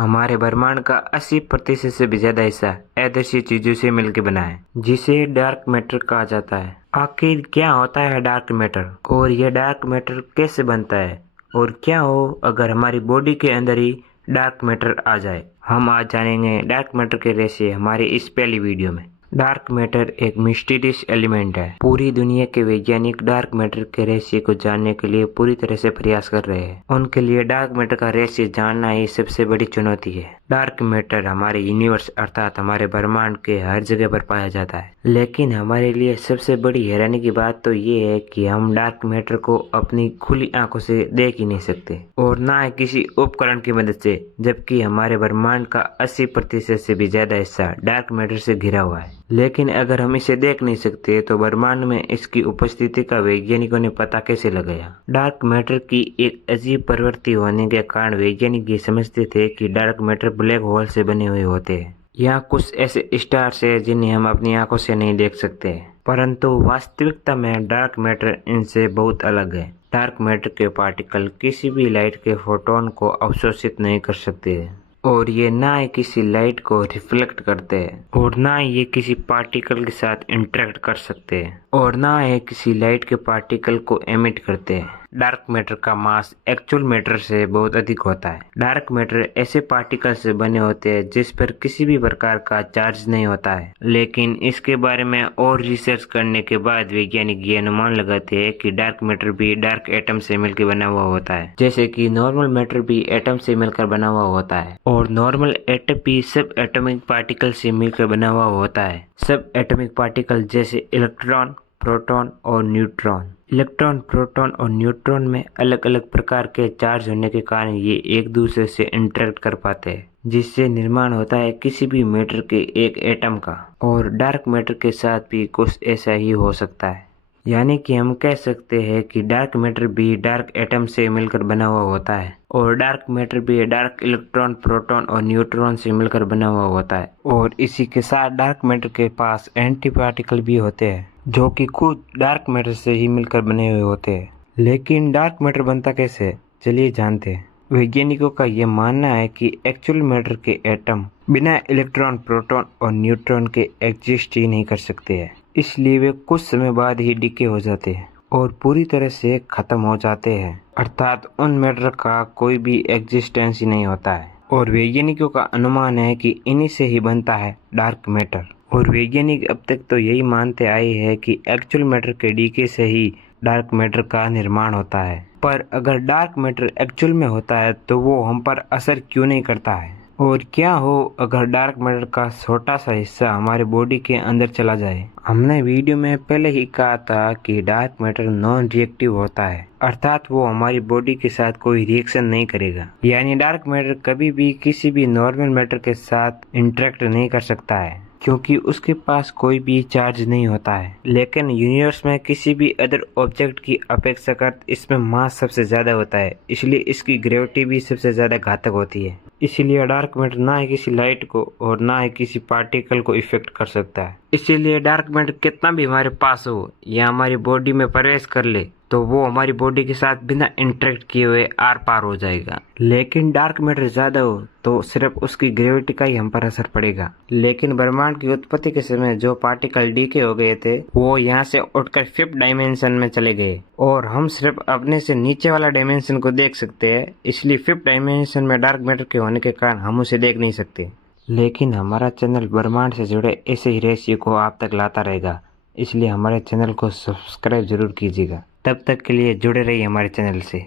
हमारे ब्रह्मांड का 80% से भी ज्यादा हिस्सा अदृश्य चीजों से मिलकर बना है, जिसे डार्क मैटर कहा जाता है। आखिर क्या होता है डार्क मैटर, और यह डार्क मैटर कैसे बनता है, और क्या हो अगर हमारी बॉडी के अंदर ही डार्क मैटर आ जाए। हम आज जानेंगे डार्क मैटर के रहस्य हमारी इस पहली वीडियो में। डार्क मैटर एक मिस्टीरियस एलिमेंट है। पूरी दुनिया के वैज्ञानिक डार्क मैटर के रहस्य को जानने के लिए पूरी तरह से प्रयास कर रहे हैं। उनके लिए डार्क मैटर का रहस्य जानना ही सबसे बड़ी चुनौती है। डार्क मैटर हमारे यूनिवर्स अर्थात हमारे ब्रह्मांड के हर जगह पर पाया जाता है, लेकिन हमारे लिए सबसे बड़ी हैरानी की बात तो ये है कि हम डार्क मैटर को अपनी खुली आंखों से देख ही नहीं सकते, और ना ही किसी उपकरण की मदद से, जबकि हमारे ब्रह्मांड का 80% से भी ज्यादा हिस्सा डार्क मैटर से घिरा हुआ है। लेकिन अगर हम इसे देख नहीं सकते तो ब्रह्मांड में इसकी उपस्थिति का वैज्ञानिकों ने पता कैसे लगाया। डार्क मैटर की एक अजीब प्रवृत्ति होने के कारण वैज्ञानिक ये समझते थे कि डार्क मैटर ब्लैक होल से बने हुए होते हैं। यहाँ कुछ ऐसे स्टार्स हैं जिन्हें हम अपनी आंखों से नहीं देख सकते, परंतु वास्तविकता में डार्क मैटर इनसे बहुत अलग है। डार्क मैटर के पार्टिकल किसी भी लाइट के फोटोन को अवशोषित नहीं कर सकते, और ये ना ही किसी लाइट को रिफ्लेक्ट करते हैं, और ना ही ये किसी पार्टिकल के साथ इंटरेक्ट कर सकते हैं, और ना ही किसी लाइट के पार्टिकल को एमिट करते हैं। डार्क मैटर का मास एक्चुअल मैटर से बहुत अधिक होता है। डार्क मैटर ऐसे पार्टिकल से बने होते हैं जिस पर किसी भी प्रकार का चार्ज नहीं होता है, लेकिन इसके बारे में और रिसर्च करने के बाद वैज्ञानिक ये अनुमान लगाते हैं कि डार्क मैटर भी डार्क एटम से मिलकर बना हुआ होता है, जैसे कि नॉर्मल मैटर भी एटम से मिलकर बना हुआ होता है, और नॉर्मल एटम भी सब एटॉमिक पार्टिकल से मिलकर बना हुआ होता है। सब एटॉमिक पार्टिकल जैसे इलेक्ट्रॉन, प्रोटॉन और न्यूट्रॉन। इलेक्ट्रॉन, प्रोटॉन और न्यूट्रॉन में अलग अलग प्रकार के चार्ज होने के कारण ये एक दूसरे से इंटरेक्ट कर पाते हैं, जिससे निर्माण होता है किसी भी मैटर के एक एटम का। और डार्क मैटर के साथ भी कुछ ऐसा ही हो सकता है, यानी कि हम कह सकते हैं कि डार्क मैटर भी डार्क एटम से मिलकर बना हुआ होता है, और डार्क मैटर भी डार्क इलेक्ट्रॉन, प्रोटॉन और न्यूट्रॉन से मिलकर बना हुआ होता है। और इसी के साथ डार्क मैटर के पास एंटी पार्टिकल भी होते हैं, जो कि खुद डार्क मैटर से ही मिलकर बने हुए होते हैं। लेकिन डार्क मैटर बनता कैसे, चलिए जानते हैं। वैज्ञानिकों का यह मानना है कि एक्चुअल मैटर के एटम बिना इलेक्ट्रॉन, प्रोटॉन और न्यूट्रॉन के एग्जिस्ट ही नहीं कर सकते हैं, इसलिए वे कुछ समय बाद ही डिके हो जाते हैं और पूरी तरह से खत्म हो जाते हैं, अर्थात उन मैटर का कोई भी एग्जिस्टेंस ही नहीं होता है। और वैज्ञानिकों का अनुमान है कि इन्हीं से ही बनता है डार्क मैटर। और वैज्ञानिक अब तक तो यही मानते आए हैं कि एक्चुअल मैटर के डीके से ही डार्क मैटर का निर्माण होता है। पर अगर डार्क मैटर एक्चुअल में होता है तो वो हम पर असर क्यों नहीं करता है, और क्या हो अगर डार्क मैटर का छोटा सा हिस्सा हमारे बॉडी के अंदर चला जाए। हमने वीडियो में पहले ही कहा था कि डार्क मैटर नॉन रिएक्टिव होता है, अर्थात वो हमारी बॉडी के साथ कोई रिएक्शन नहीं करेगा। यानी डार्क मैटर कभी भी किसी भी नॉर्मल मैटर के साथ इंटरेक्ट नहीं कर सकता है, क्योंकि उसके पास कोई भी चार्ज नहीं होता है। लेकिन यूनिवर्स में किसी भी अदर ऑब्जेक्ट की अपेक्षाकृत इसमें मास सबसे ज्यादा होता है, इसलिए इसकी ग्रेविटी भी सबसे ज्यादा घातक होती है। इसीलिए डार्क मैटर ना ही किसी लाइट को और ना ही किसी पार्टिकल को इफेक्ट कर सकता है। इसीलिए डार्क मैटर कितना भी हमारे पास हो या हमारी बॉडी में प्रवेश कर ले तो वो हमारी बॉडी के साथ बिना इंटरेक्ट किए हुए आर पार हो जाएगा। लेकिन डार्क मैटर ज्यादा हो तो सिर्फ उसकी ग्रेविटी का ही हम पर असर पड़ेगा। लेकिन ब्रह्मांड की उत्पत्ति के समय जो पार्टिकल डीके हो गए थे वो यहाँ से उठकर 5th डायमेंशन में चले गए, और हम सिर्फ अपने से नीचे वाला डायमेंशन को देख सकते हैं। इसलिए 5th डायमेंशन में डार्क मैटर के होने के कारण हम उसे देख नहीं सकते। लेकिन हमारा चैनल ब्रह्मांड से जुड़े ऐसे ही रहस्य को आप तक लाता रहेगा, इसलिए हमारे चैनल को सब्सक्राइब जरूर कीजिएगा। तब तक के लिए जुड़े रहिए हमारे चैनल से।